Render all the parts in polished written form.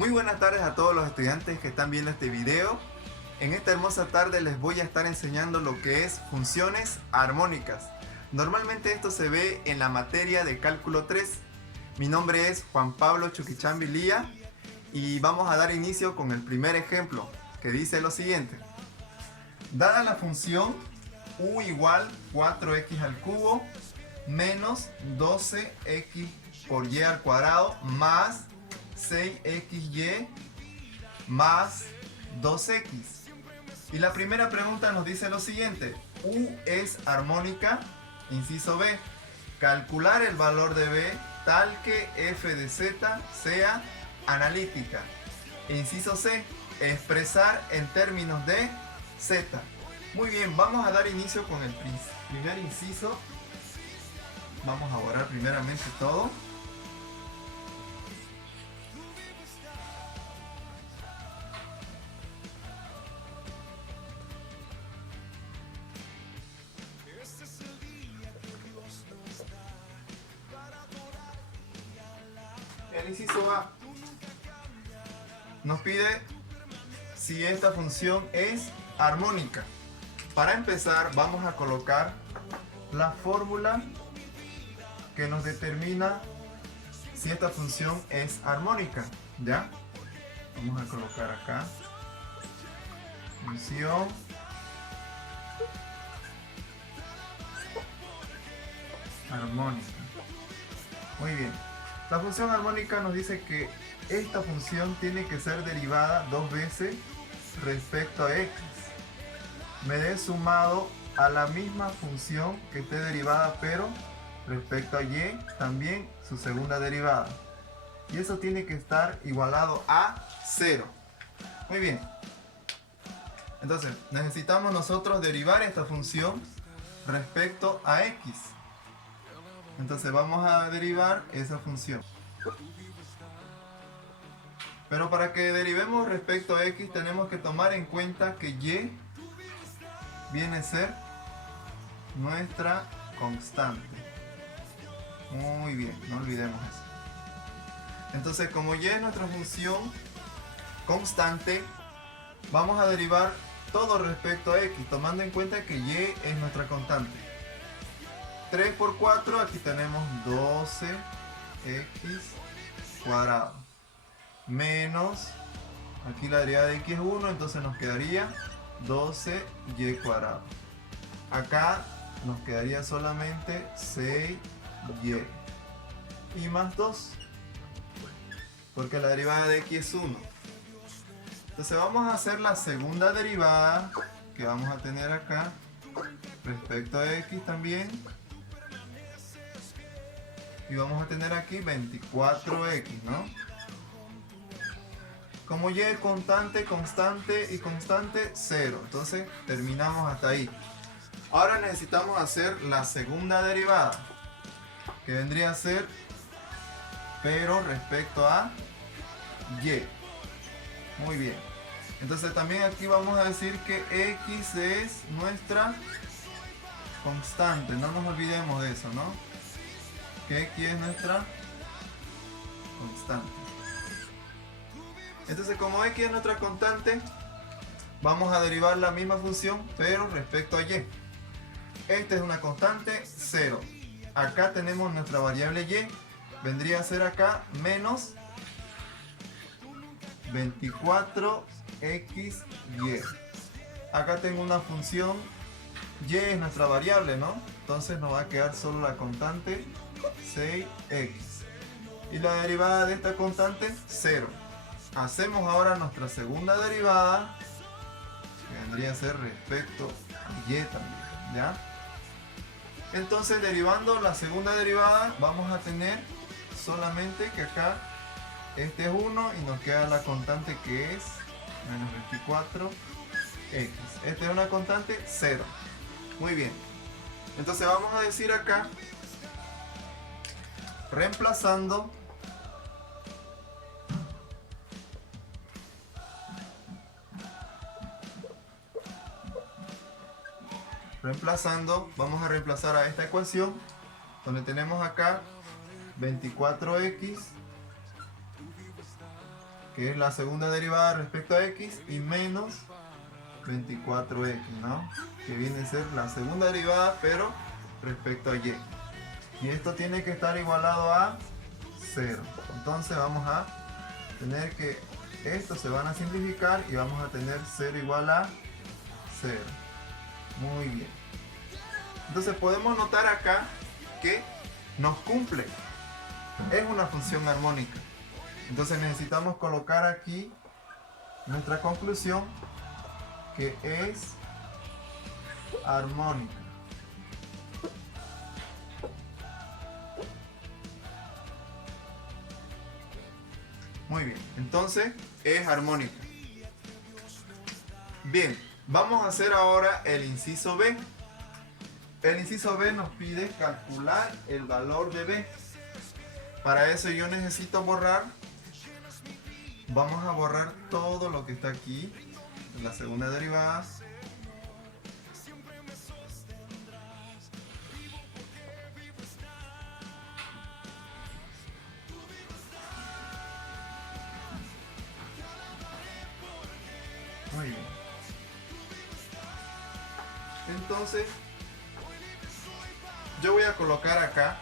Muy buenas tardes a todos los estudiantes que están viendo este video. En esta hermosa tarde les voy a estar enseñando lo que es funciones armónicas. Normalmente esto se ve en la materia de cálculo 3. Mi nombre es Juan Pablo Chuquichambi Lía y vamos a dar inicio con el primer ejemplo, que dice lo siguiente. Dada la función u igual 4x al cubo menos 12x por y al cuadrado más 6xy más 2x. Y la primera pregunta nos dice lo siguiente. U es armónica, inciso B. Calcular el valor de B tal que f de z sea analítica. Inciso C. Expresar en términos de z. Muy bien, vamos a dar inicio con el primer inciso. Vamos a borrar primeramente todo. El inciso A nos pide si esta función es armónica. Para empezar vamos a colocar la fórmula que nos determina si esta función es armónica. ¿Ya? Vamos a colocar acá función armónica. Muy bien. La función armónica nos dice que esta función tiene que ser derivada dos veces respecto a x. Me dé sumado a la misma función que esté derivada, pero respecto a y también su segunda derivada. Y eso tiene que estar igualado a 0. Muy bien. Entonces, necesitamos nosotros derivar esta función respecto a x. Entonces vamos a derivar esa función. Pero para que derivemos respecto a x tenemos que tomar en cuenta que y viene a ser nuestra constante. Muy bien, no olvidemos eso. Entonces como y es nuestra función constante, vamos a derivar todo respecto a x, tomando en cuenta que y es nuestra constante. 3 por 4, aquí tenemos 12x cuadrado. Menos, aquí la derivada de x es 1, entonces nos quedaría 12y cuadrado. Acá nos quedaría solamente 6y. Y más 2, porque la derivada de x es 1. Entonces vamos a hacer la segunda derivada que vamos a tener acá respecto a x también. Y vamos a tener aquí 24x, ¿no? Como y es constante, constante y constante, 0. Entonces terminamos hasta ahí. Ahora necesitamos hacer la segunda derivada, que vendría a ser pero respecto a y. Muy bien. Entonces también aquí vamos a decir que x es nuestra constante. No nos olvidemos de eso, ¿no? Que x es nuestra constante. Entonces como x es nuestra constante, vamos a derivar la misma función pero respecto a y. Esta es una constante, 0. Acá tenemos nuestra variable y, vendría a ser acá menos 24xy. Acá tengo una función, y es nuestra variable, ¿no? Entonces nos va a quedar solo la constante 6x. Y la derivada de esta constante, 0. Hacemos ahora nuestra segunda derivada, que vendría a ser respecto a y también, ¿ya? Entonces derivando la segunda derivada vamos a tener solamente que acá este es 1 y nos queda la constante que es menos 24x. Esta es una constante, 0. Muy bien. Entonces vamos a decir acá, reemplazando vamos a reemplazar a esta ecuación donde tenemos acá 24x que es la segunda derivada respecto a x, y menos 24x, ¿no? Que viene a ser la segunda derivada, pero respecto a y. Y esto tiene que estar igualado a 0. Entonces vamos a tener que estos se van a simplificar y vamos a tener 0 igual a 0. Muy bien. Entonces podemos notar acá que nos cumple. Es una función armónica. Entonces necesitamos colocar aquí nuestra conclusión, que es armónica. Muy bien, entonces es armónica. Bien, vamos a hacer ahora el inciso B. El inciso B nos pide calcular el valor de B. Para eso yo necesito borrar. Vamos a borrar todo lo que está aquí, la segunda derivada. Muy bien. Entonces, yo voy a colocar acá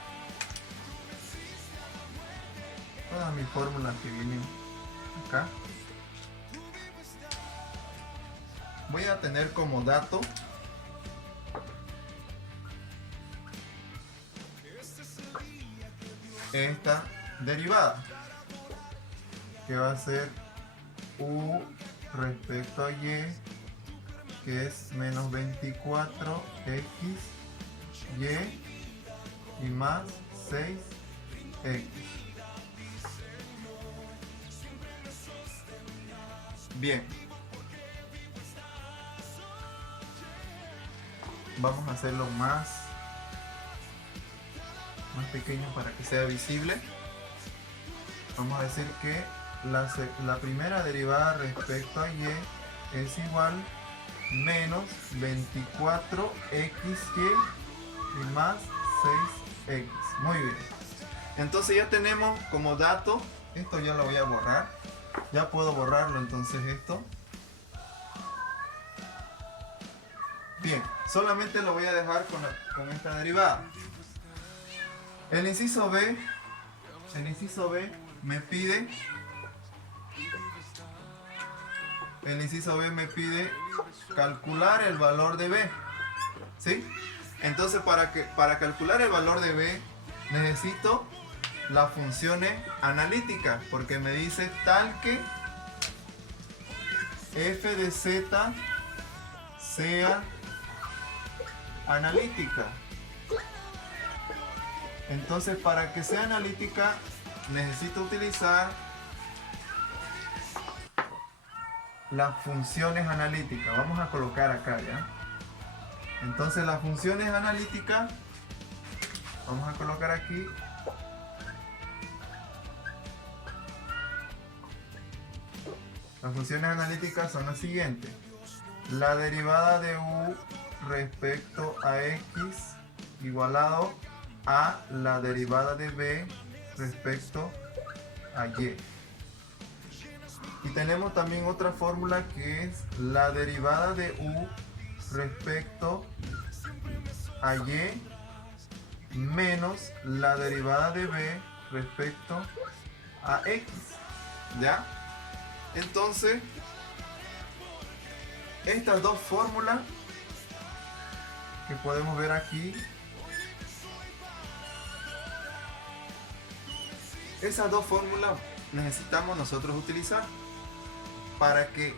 todas mis fórmulas que vienen acá. Voy a tener como dato esta derivada, que va a ser u respecto a y, que es menos 24x y más 6x. Bien, vamos a hacerlo más pequeño para que sea visible. Vamos a decir que la primera derivada respecto a y es igual menos 24xy y más 6x. Muy bien. Entonces ya tenemos como dato, esto ya lo voy a borrar. Ya puedo borrarlo entonces esto. Bien, solamente lo voy a dejar con esta derivada. El inciso B me pide calcular el valor de B. ¿Sí? Entonces para calcular el valor de B necesito las funciones analíticas, porque me dice tal que f de z sea analítica. Entonces para que sea analítica necesito utilizar las funciones analíticas. Vamos a colocar acá ya. Entonces las funciones analíticas, vamos a colocar aquí. Las funciones analíticas son las siguientes. La derivada de u respecto a x igualado a la derivada de b respecto a y. Y tenemos también otra fórmula que es la derivada de u respecto a y menos la derivada de b respecto a x. ¿Ya? Entonces, estas dos fórmulas que podemos ver aquí, esas dos fórmulas necesitamos nosotros utilizar para que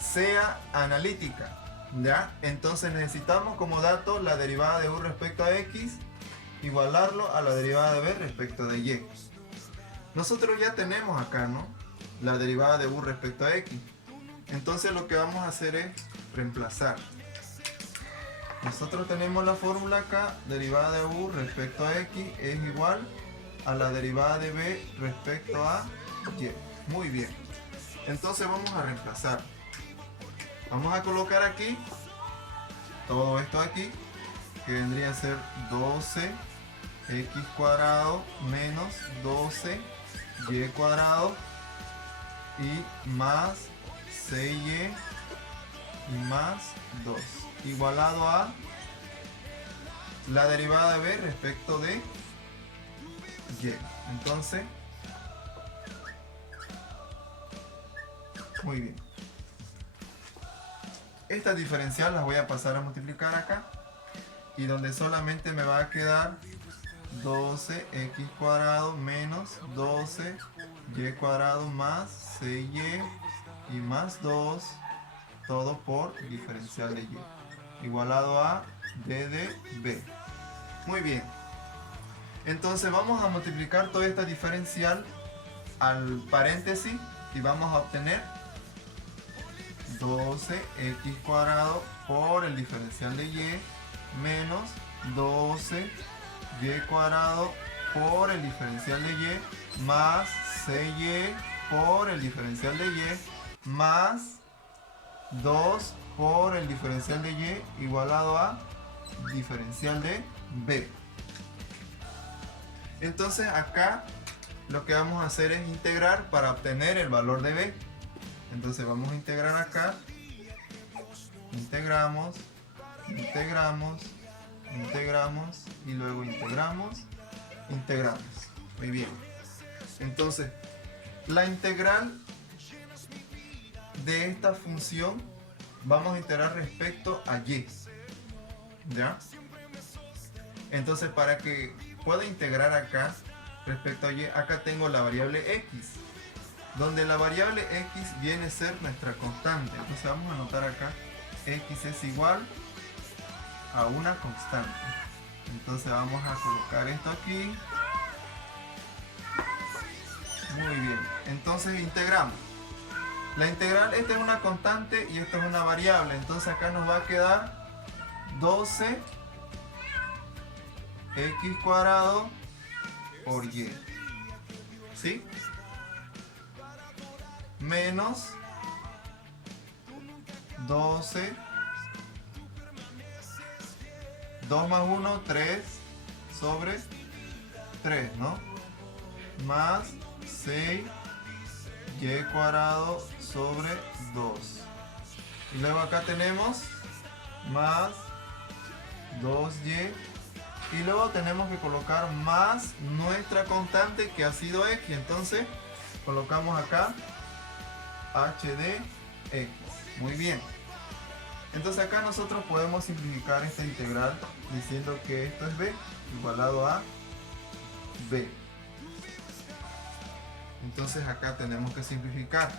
sea analítica. ¿Ya? Entonces necesitamos como dato la derivada de u respecto a x, igualarlo a la derivada de b respecto de y. Nosotros ya tenemos acá, ¿no?, la derivada de u respecto a x. Entonces lo que vamos a hacer es reemplazar. Nosotros tenemos la fórmula acá, derivada de u respecto a x es igual a la derivada de b respecto a y. Muy bien. Entonces vamos a reemplazar. Vamos a colocar aquí todo esto aquí, que vendría a ser 12x² menos 12y² y más 6y y más 2 igualado a la derivada de b respecto de y. Entonces, muy bien. Estas diferencial las voy a pasar a multiplicar acá. Y donde solamente me va a quedar 12x cuadrado menos 12y cuadrado más 6y y más 2, todo por diferencial de y, igualado a d de b. Muy bien. Entonces vamos a multiplicar toda esta diferencial al paréntesis y vamos a obtener 12x cuadrado por el diferencial de y menos 12y cuadrado por el diferencial de y más 6y por el diferencial de y más 2 por el diferencial de y igualado a diferencial de b. Entonces acá lo que vamos a hacer es integrar para obtener el valor de b. Entonces vamos a integrar acá, integramos, integramos, integramos y luego integramos, integramos. Muy bien. Entonces, la integral de esta función vamos a integrar respecto a y. ¿Ya? Entonces, para que pueda integrar acá respecto a y, acá tengo la variable x, donde la variable x viene a ser nuestra constante. Entonces vamos a anotar acá, x es igual a una constante. Entonces vamos a colocar esto aquí. Muy bien. Entonces integramos. La integral, esta es una constante y esta es una variable. Entonces acá nos va a quedar 12 x cuadrado por y. ¿Sí? Menos 12, 2 más 1, 3 sobre 3, ¿no? Más 6y cuadrado sobre 2. Y luego acá tenemos más 2y. Y luego tenemos que colocar más nuestra constante que ha sido x. Entonces colocamos acá h de x. Muy bien. Entonces acá nosotros podemos simplificar esta integral diciendo que esto es b igualado a b. Entonces acá tenemos que simplificar.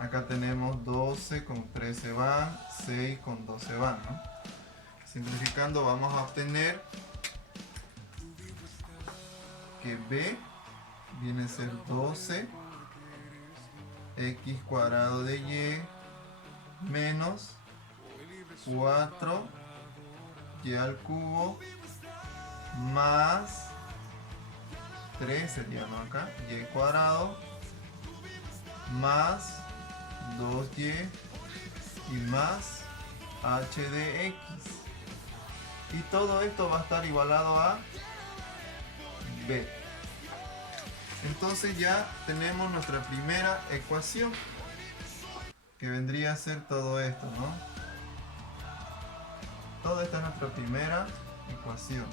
Acá tenemos 12 con 3 se van, 6 con 2 se van, ¿no? Simplificando vamos a obtener que b viene a ser 12 x cuadrado de y menos 4 y al cubo más 3 sería, ¿no? Acá y cuadrado más 2y y más h de x. Y todo esto va a estar igualado a b. Entonces ya tenemos nuestra primera ecuación, que vendría a ser todo esto, ¿no? Toda esta es nuestra primera ecuación.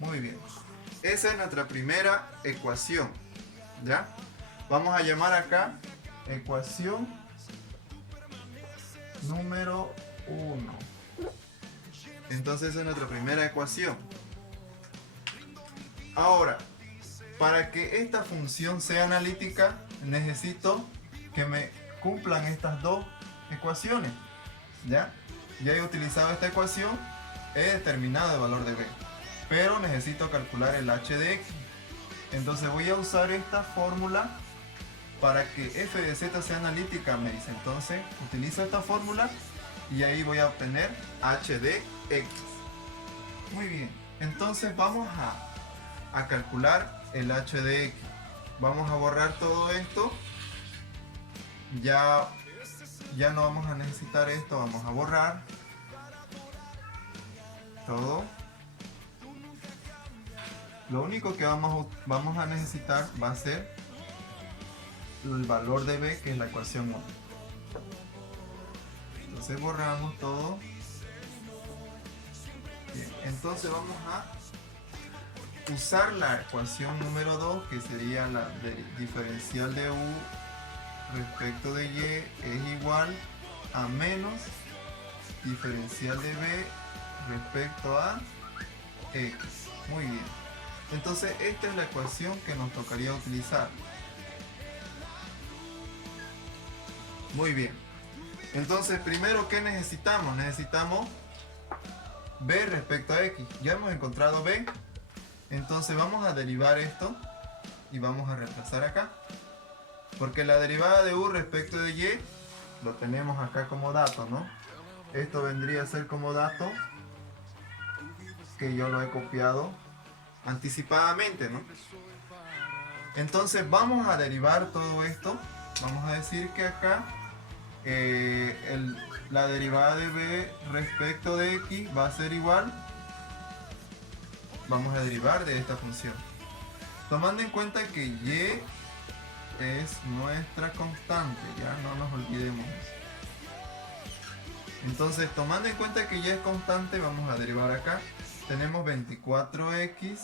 Muy bien. Esa es nuestra primera ecuación. ¿Ya? Vamos a llamar acá ecuación número 1. Entonces esa es nuestra primera ecuación. Ahora, para que esta función sea analítica, necesito que me cumplan estas dos ecuaciones. ¿Ya? Ya he utilizado esta ecuación, he determinado el valor de b, pero necesito calcular el h de x. Entonces voy a usar esta fórmula para que f de z sea analítica, me dice. Entonces utilizo esta fórmula y ahí voy a obtener h de x. Muy bien, entonces vamos a calcular el h de x. Vamos a borrar todo esto. Ya no vamos a necesitar esto, vamos a borrar. todo. Lo único que vamos a necesitar va a ser el valor de b, que es la ecuación 1. Entonces borramos todo. Bien, entonces vamos a usar la ecuación número 2, que sería la diferencial de u respecto de y es igual a menos diferencial de b respecto a x. Muy bien. Entonces esta es la ecuación que nos tocaría utilizar. Muy bien. Entonces primero, ¿qué necesitamos? Necesitamos b respecto a x. Ya hemos encontrado b. Entonces vamos a derivar esto y vamos a reemplazar acá. Porque la derivada de u respecto de y lo tenemos acá como dato, ¿no? Esto vendría a ser como dato que yo lo he copiado anticipadamente, ¿no? Entonces vamos a derivar todo esto. Vamos a decir que acá la derivada de b respecto de x va a ser igual. Vamos a derivar de esta función, tomando en cuenta que y es nuestra constante, ya no nos olvidemos eso. Entonces, tomando en cuenta que y es constante, vamos a derivar acá. Tenemos 24x,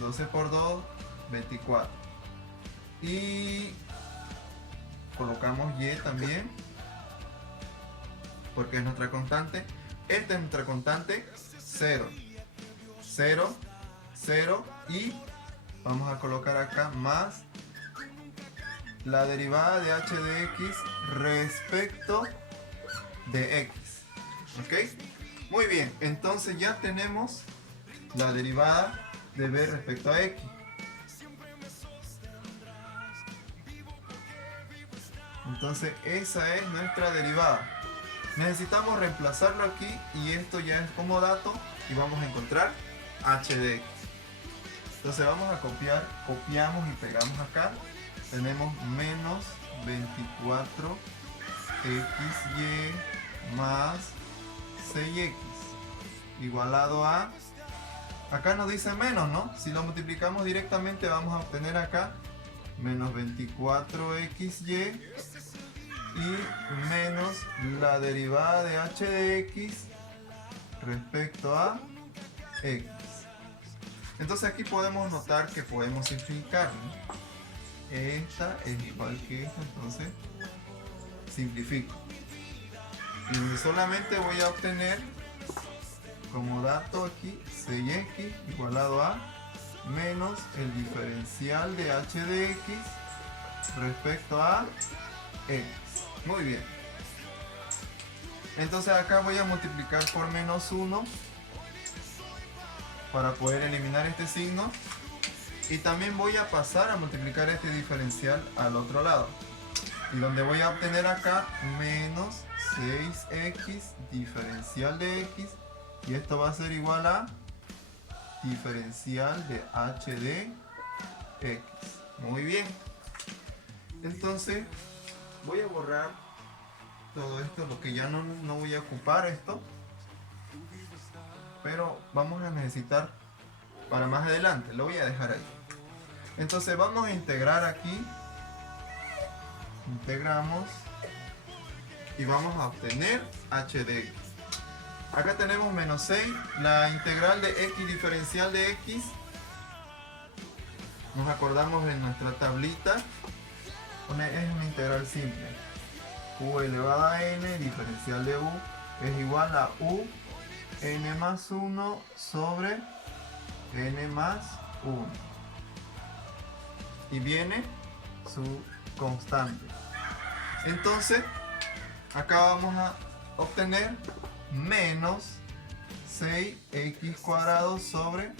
12 por 2, 24. Y colocamos y también, porque es nuestra constante. Esta es nuestra constante, 0, 0, 0 y vamos a colocar acá más la derivada de h de x respecto de x. ¿Ok? Muy bien, entonces ya tenemos la derivada de b respecto a x. Entonces esa es nuestra derivada. Necesitamos reemplazarlo aquí y esto ya es como dato y vamos a encontrar h de x. Entonces vamos a copiar, copiamos y pegamos acá. Tenemos menos 24xy más 6x igualado a, acá nos dice menos, ¿no? Si lo multiplicamos directamente vamos a obtener acá menos 24xy y menos la derivada de h de x respecto a x. Entonces aquí podemos notar que podemos simplificar, ¿no? Esta es igual que esta, entonces simplifico. Y solamente voy a obtener como dato aquí 6x igualado a menos el diferencial de h de x respecto a x. Muy bien. Entonces acá voy a multiplicar por menos 1 para poder eliminar este signo. Y también voy a pasar a multiplicar este diferencial al otro lado. Y donde voy a obtener acá menos 6x diferencial de x. Y esto va a ser igual a diferencial de h de x. Muy bien. Entonces voy a borrar todo esto porque ya no voy a ocupar esto. Pero vamos a necesitar para más adelante. Lo voy a dejar ahí. Entonces vamos a integrar aquí. Integramos. Y vamos a obtener h de x. Acá tenemos menos 6. La integral de x diferencial de x. Nos acordamos en nuestra tablita. Es una integral simple. U elevado a n diferencial de u es igual a u n más 1 sobre n más 1. Y viene su constante. Entonces, acá vamos a obtener menos 6x cuadrado sobre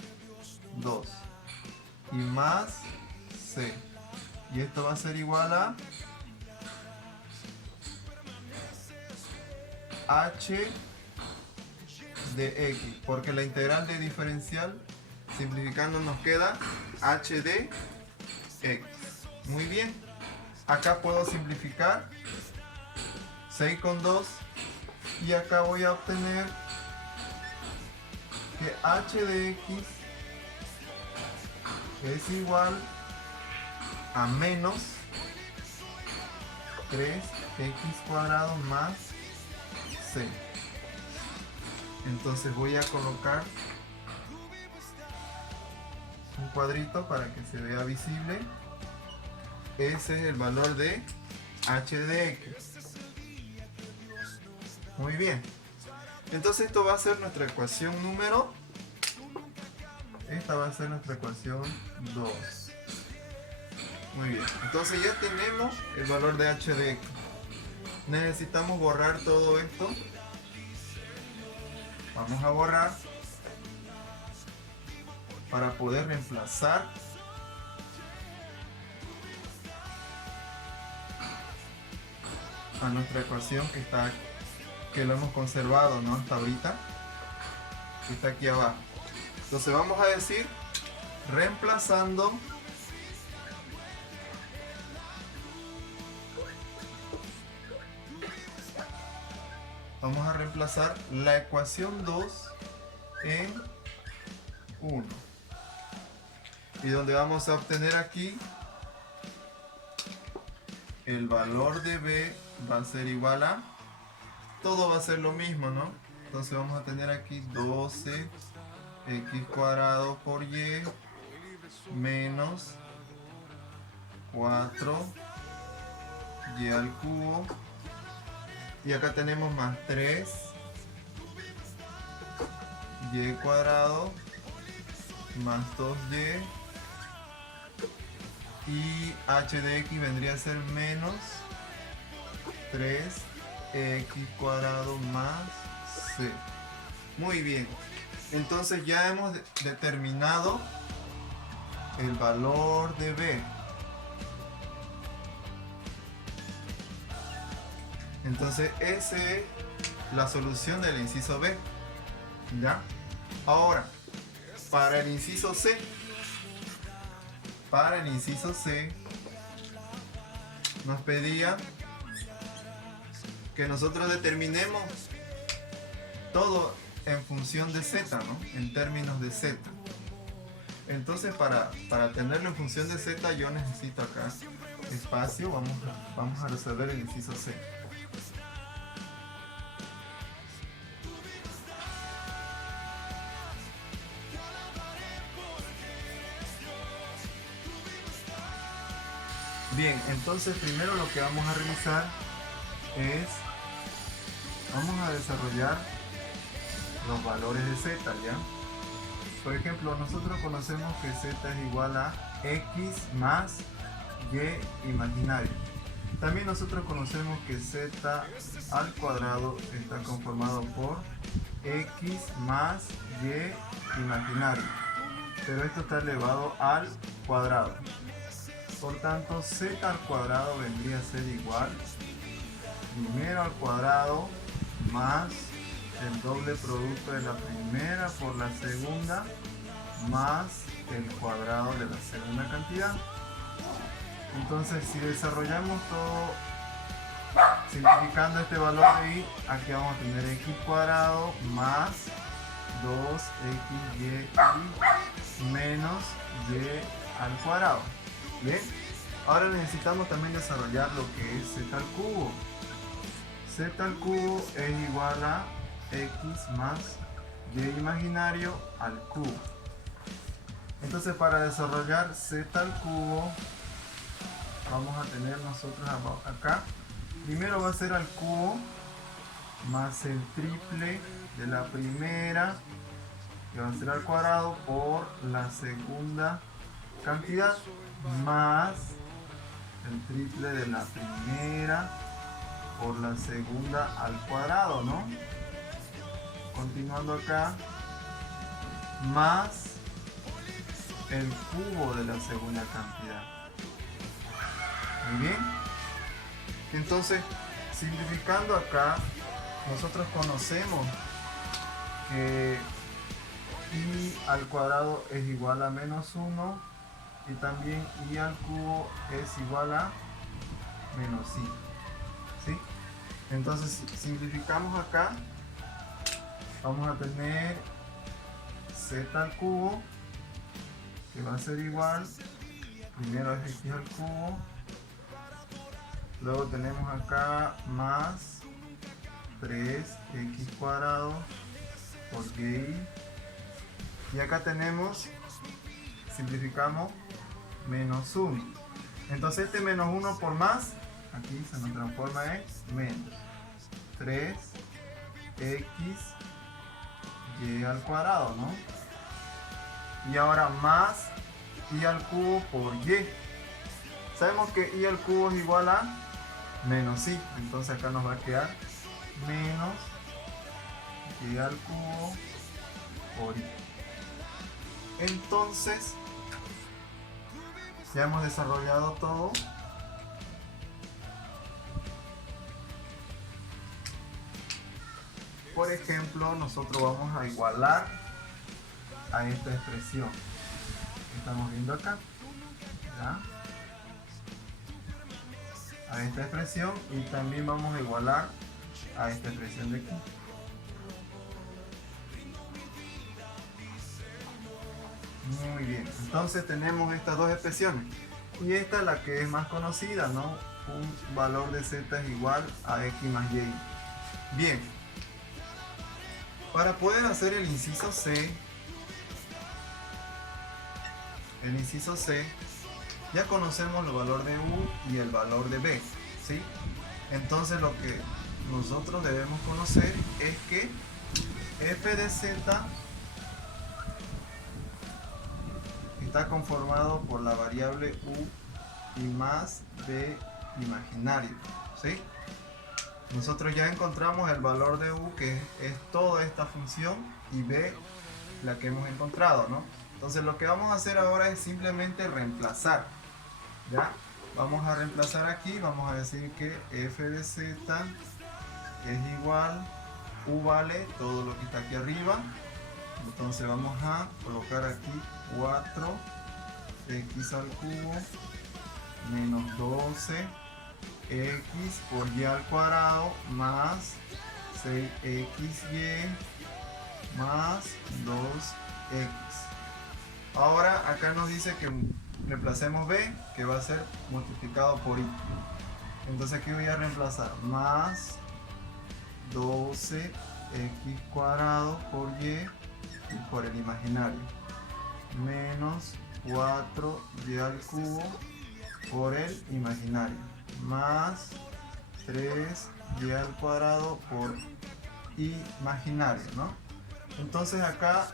2. Y más c. Y esto va a ser igual a h de x. Porque la integral de diferencial, simplificando, nos queda h de x. Muy bien. Acá puedo simplificar 6 con 2 Y acá voy a obtener que h de x es igual a menos 3x cuadrado más c. Entonces voy a colocar un cuadrito para que se vea visible. Ese es el valor de h de x. Muy bien. Entonces esto va a ser nuestra ecuación número. Esta va a ser nuestra ecuación 2. Muy bien. Entonces ya tenemos el valor de h de x. Necesitamos borrar todo esto. Vamos a borrar para poder reemplazar a nuestra ecuación que lo hemos conservado, ¿no? Hasta ahorita, que está aquí abajo. Entonces vamos a decir, reemplazando vamos a reemplazar la ecuación 2 en 1. Y donde vamos a obtener aquí el valor de b va a ser igual a, todo va a ser lo mismo, ¿no? Entonces vamos a tener aquí 12 x cuadrado por y menos 4 y al cubo. Y acá tenemos más 3 y cuadrado más 2y. Y h de x vendría a ser menos 3x cuadrado más c. Muy bien. Entonces ya hemos determinado el valor de b. Entonces esa es la solución del inciso b. ¿Ya? Ahora, para el inciso c. Para el inciso C nos pedía que nosotros determinemos todo en función de z, ¿no? En términos de z. Entonces para tenerlo en función de z yo necesito acá espacio. Vamos a resolver el inciso C. Bien, entonces primero lo que vamos a realizar es, vamos a desarrollar los valores de z, ¿ya? Por ejemplo, nosotros conocemos que z es igual a x más y imaginario. También nosotros conocemos que z al cuadrado está conformado por x más y imaginario, pero esto está elevado al cuadrado. Por tanto, z al cuadrado vendría a ser igual primero al cuadrado más el doble producto de la primera por la segunda más el cuadrado de la segunda cantidad. Entonces, si desarrollamos todo simplificando este valor de y, aquí vamos a tener x cuadrado más 2xy menos y al cuadrado. Bien, ahora necesitamos también desarrollar lo que es z al cubo. Z al cubo es igual a x más y imaginario al cubo. Entonces para desarrollar z al cubo vamos a tener nosotros acá, primero va a ser al cubo más el triple de la primera, que va a ser al cuadrado por la segunda cantidad, más el triple de la primera por la segunda al cuadrado, ¿no? Continuando acá, más el cubo de la segunda cantidad. Muy bien. Entonces, simplificando acá, nosotros conocemos que y al cuadrado es igual a menos 1 y también y al cubo es igual a menos i. ¿Sí? Entonces si simplificamos acá, vamos a tener z al cubo, que va a ser igual, primero es x al cubo, luego tenemos acá más 3x cuadrado por y, y acá tenemos, simplificamos, menos 1. Entonces este menos 1 por más, aquí se nos transforma en menos 3x y al cuadrado, ¿no? Y ahora más y al cubo por y. Sabemos que y al cubo es igual a menos y, entonces acá nos va a quedar menos y al cubo por y. Entonces ya hemos desarrollado todo. Por ejemplo, nosotros vamos a igualar a esta expresión que estamos viendo acá, ¿ya? A esta expresión, y también vamos a igualar a esta expresión de aquí. Muy bien, entonces tenemos estas dos expresiones, y esta es la que es más conocida, ¿no? Un valor de z es igual a x más y. Bien, para poder hacer el inciso C, ya conocemos el valor de u y el valor de b, ¿sí? Entonces lo que nosotros debemos conocer es que f de z está conformado por la variable u y más b imaginario, ¿sí? Nosotros ya encontramos el valor de u, que es toda esta función, y b la que hemos encontrado, ¿no? Entonces lo que vamos a hacer ahora es simplemente reemplazar, ¿ya? Vamos a reemplazar aquí, vamos a decir que f de z es igual, u vale todo lo que está aquí arriba, entonces vamos a colocar aquí 4x al cubo menos 12 x por y al cuadrado más 6xy más 2x. Ahora acá nos dice que reemplacemos b, que va a ser multiplicado por y. Entonces aquí voy a reemplazar más 12x cuadrado por y por el imaginario, menos 4y al cubo por el imaginario, más 3y al cuadrado por imaginario, ¿no? Entonces acá,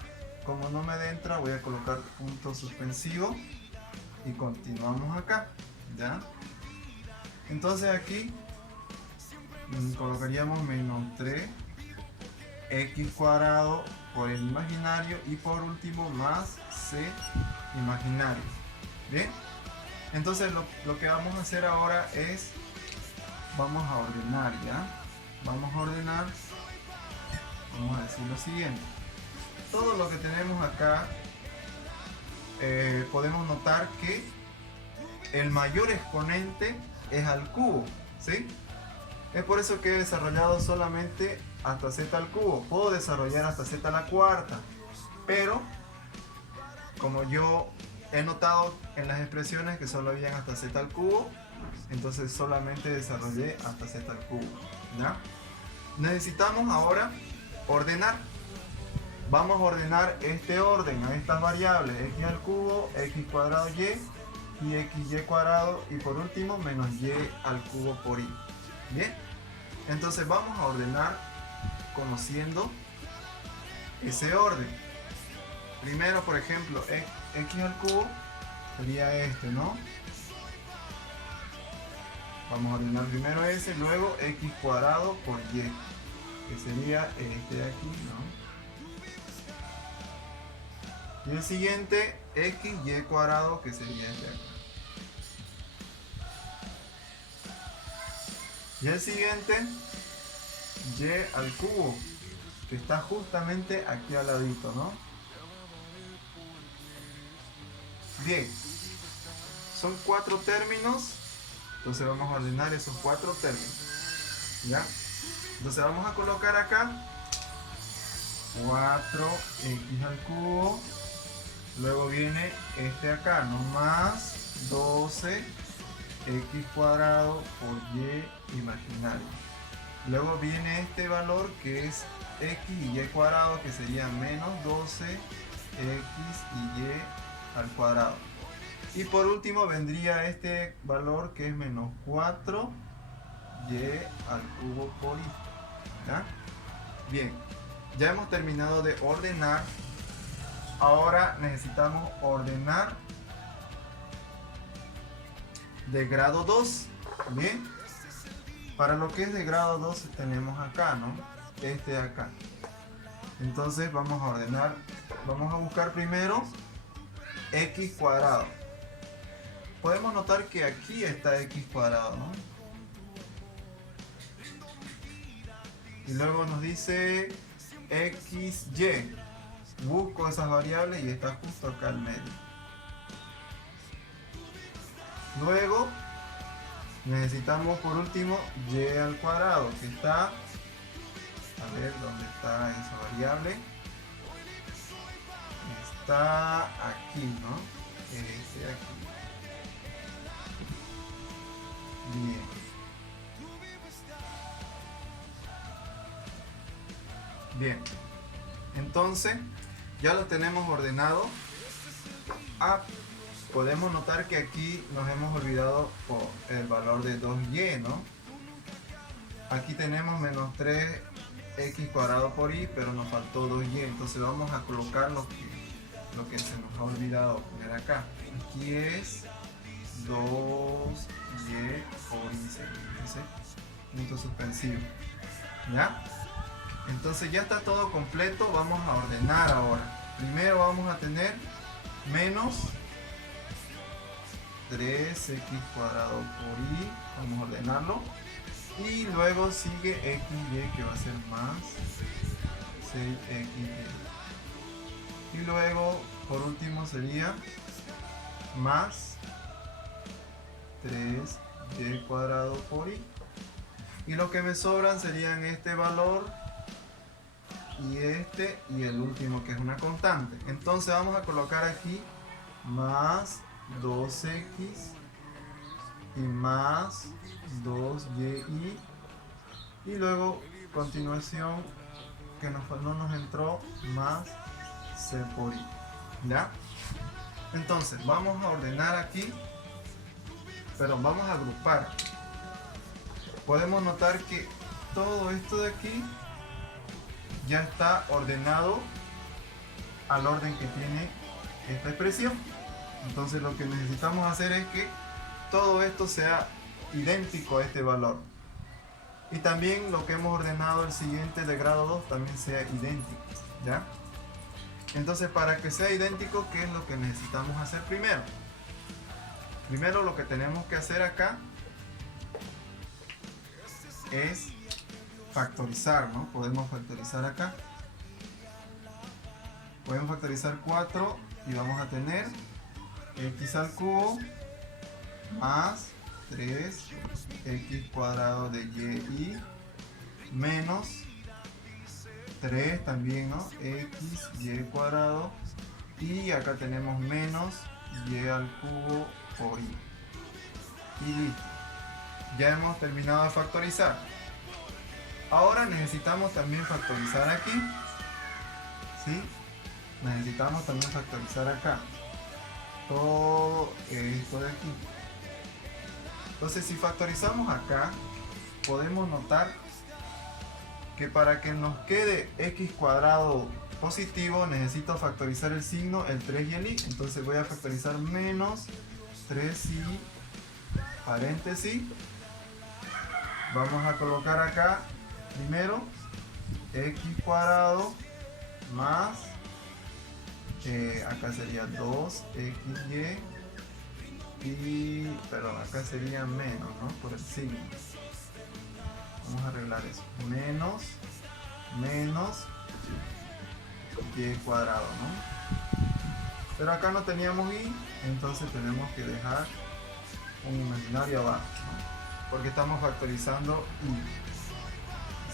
como no me entra, voy a colocar punto suspensivo y continuamos acá, ¿ya? Entonces aquí colocaríamos menos 3x cuadrado por el imaginario y por último más c imaginario. Bien, entonces lo que vamos a hacer ahora es, vamos a ordenar, ¿ya? Vamos a ordenar, vamos a decir lo siguiente. Todo lo que tenemos acá, podemos notar que el mayor exponente es al cubo, ¿sí? Es por eso que he desarrollado solamente hasta z al cubo. Puedo desarrollar hasta z a la cuarta, pero como yo he notado en las expresiones que solo habían hasta z al cubo, entonces solamente desarrollé hasta z al cubo, ¿ya? Necesitamos ahora ordenar. Vamos a ordenar este orden a estas variables, x al cubo, x cuadrado y xy cuadrado, y por último menos y al cubo por y. Bien, entonces vamos a ordenar conociendo ese orden. Primero, por ejemplo, x al cubo sería este, ¿no? Vamos a ordenar primero ese, luego x cuadrado por y, que sería este de aquí, ¿no? Y el siguiente, xy cuadrado, que sería este de acá. Y el siguiente, y al cubo, que está justamente aquí al ladito, ¿no? Bien, son 4 términos, entonces vamos a ordenar esos 4 términos. ¿Ya? Entonces vamos a colocar acá 4x al cubo. Luego viene este acá, no más 12x cuadrado por y imaginario. Luego viene este valor que es x y y cuadrado, que sería menos 12x y y al cuadrado. Y por último vendría este valor que es menos 4y al cubo por y. ¿Ya? Bien, ya hemos terminado de ordenar. Ahora necesitamos ordenar de grado 2. Bien, para lo que es de grado 2 tenemos acá, ¿no? Este de acá. Entonces vamos a ordenar, vamos a buscar primero x cuadrado. Podemos notar que aquí está x cuadrado, ¿no? Y luego nos dice xy. Busco esas variables y está justo acá al medio. Luego necesitamos por último y al cuadrado, que está, a ver dónde está esa variable. Está aquí, ¿no? Este aquí. Bien. Bien. Entonces, ya lo tenemos ordenado. Podemos notar que aquí nos hemos olvidado por el valor de 2y, ¿no? Aquí tenemos menos 3x cuadrado por y, pero nos faltó 2y. Entonces vamos a colocar lo que se nos ha olvidado poner acá. Aquí es 2y por y. Entonces, punto suspensivo. ¿Ya? Entonces ya está todo completo. Vamos a ordenar ahora. Primero vamos a tener menos 3x cuadrado por y. Vamos a ordenarlo. Y luego sigue xy, que va a ser más 6xy. Y luego, por último, sería más 3y cuadrado por y. Y lo que me sobran serían este valor y este y el último, que es una constante. Entonces vamos a colocar aquí más 2x y más 2y, y luego continuación que no nos entró, más c por y. ¿Ya? Entonces vamos a ordenar aquí, pero vamos a agrupar. Podemos notar que todo esto de aquí ya está ordenado al orden que tiene esta expresión. Entonces lo que necesitamos hacer es que todo esto sea idéntico a este valor. Y también lo que hemos ordenado, el siguiente de grado 2, también sea idéntico. ¿Ya? Entonces, para que sea idéntico, ¿qué es lo que necesitamos hacer primero? Primero lo que tenemos que hacer acá es factorizar, ¿no? Podemos factorizar acá. Podemos factorizar 4 y vamos a tener x al cubo más 3x cuadrado de y menos 3 también, ¿no? xy cuadrado, y acá tenemos menos y al cubo por y. Y listo. Ya hemos terminado de factorizar. Ahora necesitamos también factorizar aquí. ¿Sí? Necesitamos también factorizar acá. Todo esto de aquí. Entonces, si factorizamos acá, podemos notar que para que nos quede x cuadrado positivo, necesito factorizar el signo, el 3 y el y. Entonces voy a factorizar menos 3y, paréntesis. Vamos a colocar acá primero x cuadrado más, acá sería 2xy, y perdón, acá sería menos, ¿no? Por el signo. Vamos a arreglar eso. Menos y cuadrado, ¿no? Pero acá no teníamos y, entonces tenemos que dejar un imaginario abajo, ¿no? Porque estamos factorizando y.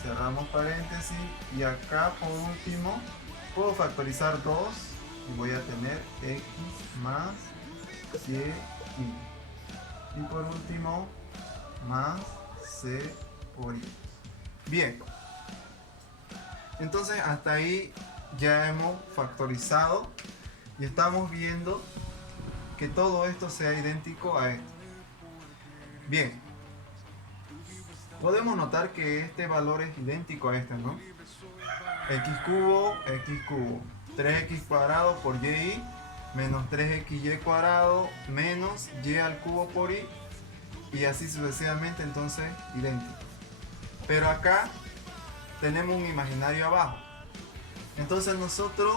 cerramos paréntesis, y acá por último puedo factorizar 2 y voy a tener x más y. Y por último más c por y. Bien, entonces hasta ahí ya hemos factorizado y estamos viendo que todo esto sea idéntico a esto. Bien, podemos notar que este valor es idéntico a este, ¿no? X cubo, 3x cuadrado por y menos 3xy cuadrado menos y al cubo por y, y así sucesivamente, entonces idéntico. Pero acá tenemos un imaginario abajo. Entonces nosotros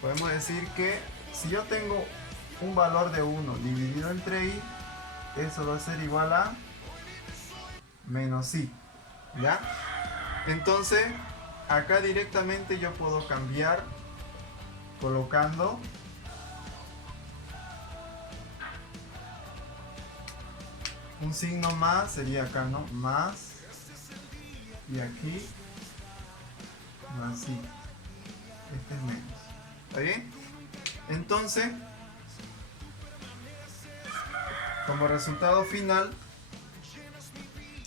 podemos decir que si yo tengo un valor de 1 dividido entre y, eso va a ser igual a menos i, ¿ya? Entonces acá directamente yo puedo cambiar colocando un signo más, sería acá, ¿no? Más, y aquí más i. Este es menos. ¿Está bien? Entonces, como resultado final,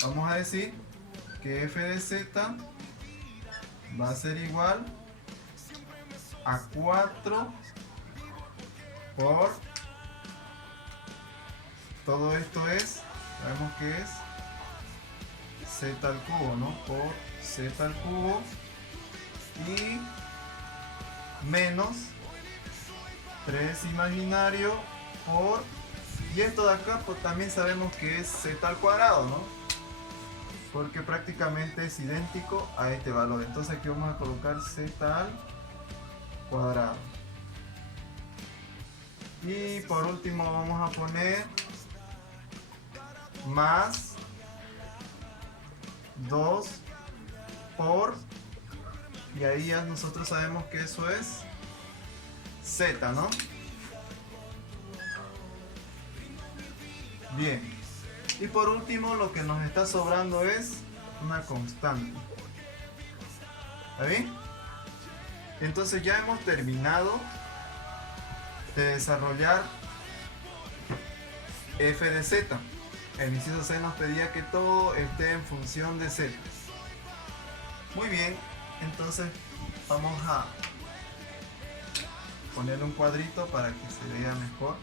vamos a decir que f de z va a ser igual a 4 por todo esto es, sabemos que es z al cubo, ¿no? Por z al cubo y menos 3 imaginario por, y esto de acá pues también sabemos que es z al cuadrado, ¿no? Porque prácticamente es idéntico a este valor. Entonces aquí vamos a colocar z al cuadrado. Y por último vamos a poner más 2 por, y ahí ya nosotros sabemos que eso es z, ¿no? Bien, y por último lo que nos está sobrando es una constante. ¿Está bien? Entonces ya hemos terminado de desarrollar f de z. El inciso C nos pedía que todo esté en función de z. Muy bien, entonces vamos a ponerle un cuadrito para que se vea mejor.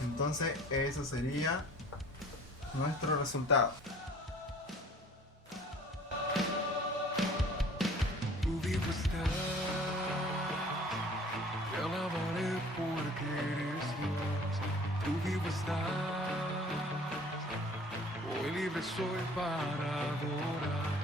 Entonces eso sería nuestro resultado. Tu vivo estás, te alabaré porque eres Dios. Tu vivo estás, hoy libre soy para adorar.